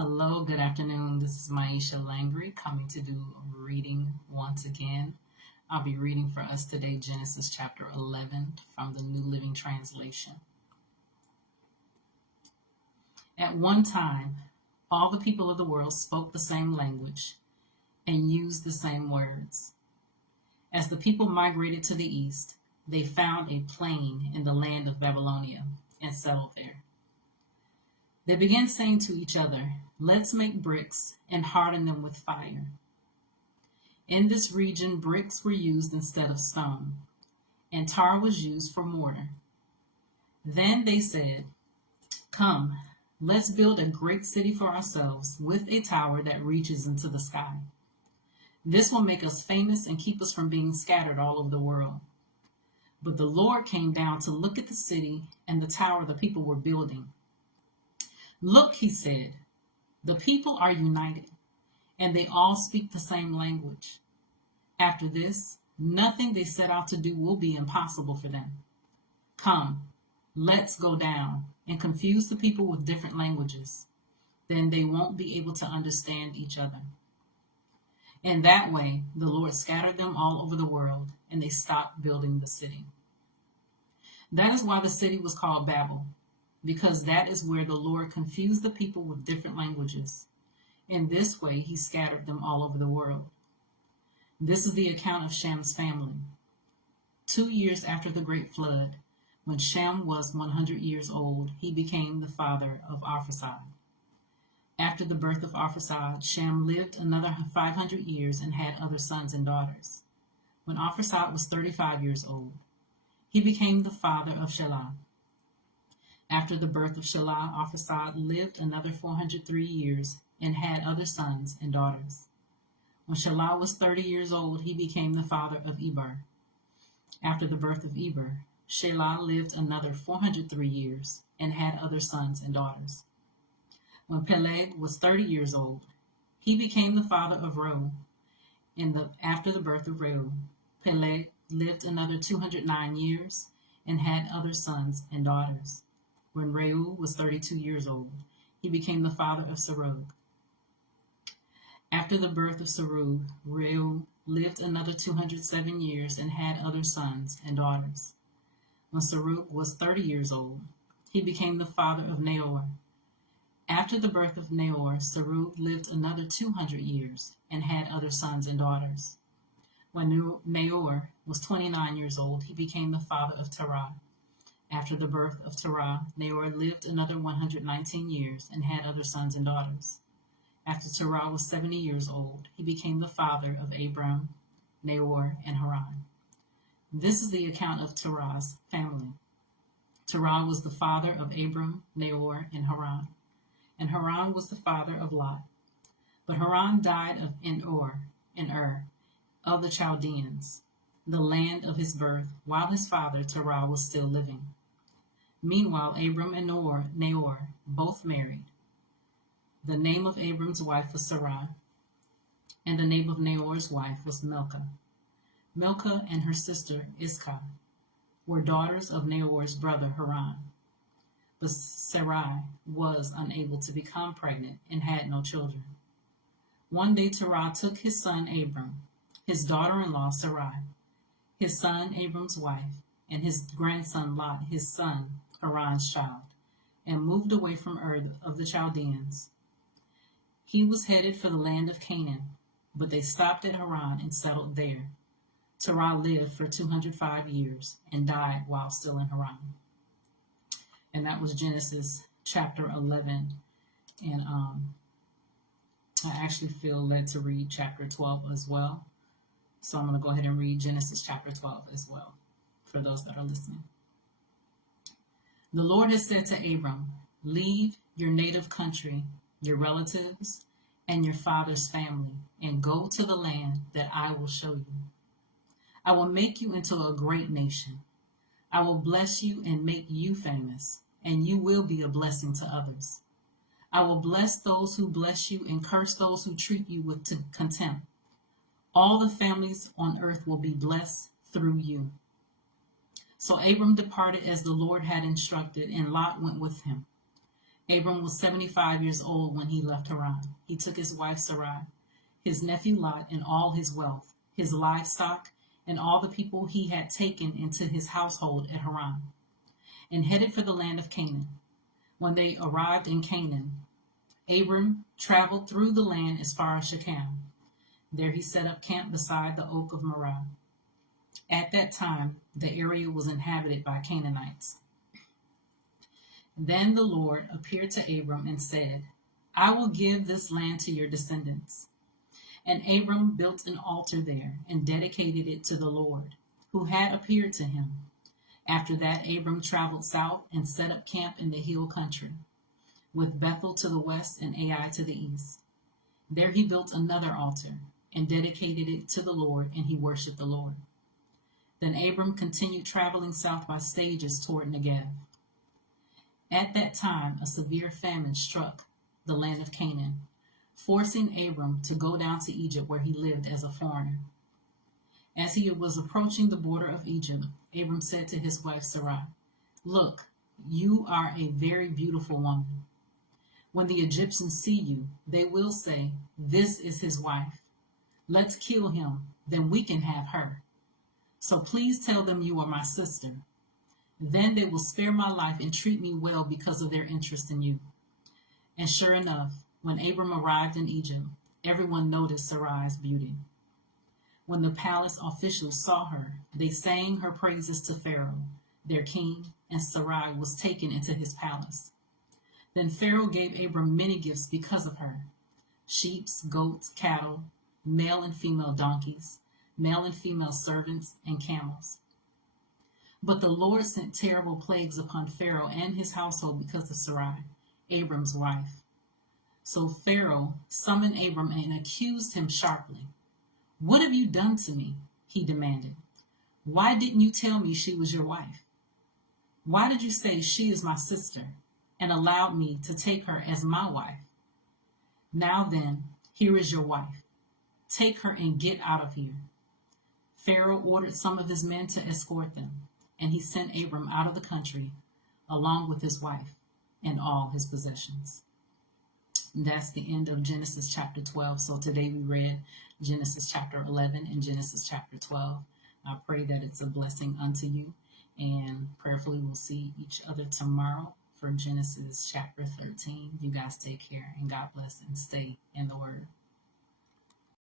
Hello, good afternoon. This is Myesha coming to do a reading once again. I'll be reading for us today Genesis chapter 11 from the New Living Translation. At one time, all the people of the world spoke the same language and used the same words. As the people migrated to the east, they found a plain in the land of Babylonia and settled there. They began saying to each other, "Let's make bricks and harden them with fire." In this region, bricks were used instead of stone, and tar was used for mortar. Then they said, "Come, let's build a great city for ourselves with a tower that reaches into the sky. This will make us famous and keep us from being scattered all over the world." But the Lord came down to look at the city and the tower the people were building. "Look," he said, "the people are united, and they all speak the same language. After this, nothing they set out to do will be impossible for them. Come, let's go down and confuse the people with different languages. Then they won't be able to understand each other." In that way, the Lord scattered them all over the world, and they stopped building the city. That is why the city was called Babel, because that is where the Lord confused the people with different languages. In this way, he scattered them all over the world. This is the account of Sham's family. 2 years after the great flood, when Shem was 100 years old, he became the father of Arphaxad. After the birth of Arphaxad, Shem lived another 500 years and had other sons and daughters. When Arphaxad was 35 years old, he became the father of Shelah. After the birth of Shelah, Arphaxad lived another 403 years and had other sons and daughters. When Shelah was 30 years old, he became the father of Eber. After the birth of Eber, Shelah lived another 403 years and had other sons and daughters. When Peleg was 30 years old, he became the father of Reu. After the birth of Reu, Peleg lived another 209 years and had other sons and daughters. When Reu was 32 years old, he became the father of Serug. After the birth of Serug, Reu lived another 207 years and had other sons and daughters. When Serug was 30 years old, he became the father of Nahor. After the birth of Nahor, Serug lived another 200 years and had other sons and daughters. When Nahor was 29 years old, he became the father of Terah. After the birth of Terah, Nahor lived another 119 years and had other sons and daughters. After Terah was 70 years old, he became the father of Abram, Nahor, and Haran. This is the account of Terah's family. Terah was the father of Abram, Nahor, and Haran. And Haran was the father of Lot. But Haran died in Ur of the Chaldeans, the land of his birth, while his father Terah was still living. Meanwhile, Abram and Nahor both married. The name of Abram's wife was Sarai, and the name of Nahor's wife was Milcah. Milcah and her sister Iscah were daughters of Nahor's brother Haran. But Sarai was unable to become pregnant and had no children. One day Terah took his son Abram, his daughter-in-law Sarai, his son Abram's wife, and his grandson Lot, his son Haran's child, and moved away from Ur of the Chaldeans. He was headed for the land of Canaan, but they stopped at Haran and settled there. Terah lived for 205 years and died while still in Haran. And that was Genesis chapter 11. And I actually feel led to read chapter 12 as well. So I'm going to go ahead and read Genesis chapter 12 as well for those that are listening. The Lord has said to Abram, "Leave your native country, your relatives, and your father's family, and go to the land that I will show you. I will make you into a great nation. I will bless you and make you famous, and you will be a blessing to others. I will bless those who bless you and curse those who treat you with contempt. All the families on earth will be blessed through you." So Abram departed as the Lord had instructed, and Lot went with him. Abram was 75 years old when he left Haran. He took his wife Sarai, his nephew Lot, and all his wealth, his livestock, and all the people he had taken into his household at Haran, and headed for the land of Canaan. When they arrived in Canaan, Abram traveled through the land as far as Shechem. There he set up camp beside the oak of Moreh. At that time, the area was inhabited by Canaanites. Then the Lord appeared to Abram and said, I will give this land to your descendants. And Abram built an altar there and dedicated it to the Lord, who had appeared to him. After that, Abram traveled south and set up camp in the hill country, with Bethel to the west and Ai to the east. There he built another altar and dedicated it to the Lord, and he worshipped the Lord. Then Abram continued traveling south by stages toward Negev. At that time, a severe famine struck the land of Canaan, forcing Abram to go down to Egypt, where he lived as a foreigner. As he was approaching the border of Egypt, Abram said to his wife Sarai, Look, you are a very beautiful woman. When the Egyptians see you, they will say, This is his wife. Let's kill him, then we can have her. So please tell them you are my sister. Then they will spare my life and treat me well because of their interest in you. And sure enough, when Abram arrived in Egypt, everyone noticed Sarai's beauty. When the palace officials saw her, they sang her praises to Pharaoh, their king, and Sarai was taken into his palace. Then Pharaoh gave Abram many gifts because of her: sheep, goats, cattle, male and female donkeys, male and female servants, and camels. But the Lord sent terrible plagues upon Pharaoh and his household because of Sarai, Abram's wife. So Pharaoh summoned Abram and accused him sharply. What have you done to me? He demanded. Why didn't you tell me she was your wife? Why did you say she is my sister and allowed me to take her as my wife? Now then, here is your wife. Take her and get out of here. Pharaoh ordered some of his men to escort them, and he sent Abram out of the country along with his wife and all his possessions. And that's the end of Genesis chapter 12. So today we read Genesis chapter 11 and Genesis chapter 12. I pray that it's a blessing unto you, and prayerfully we'll see each other tomorrow for Genesis chapter 13. You guys take care, and God bless, and stay in the Word.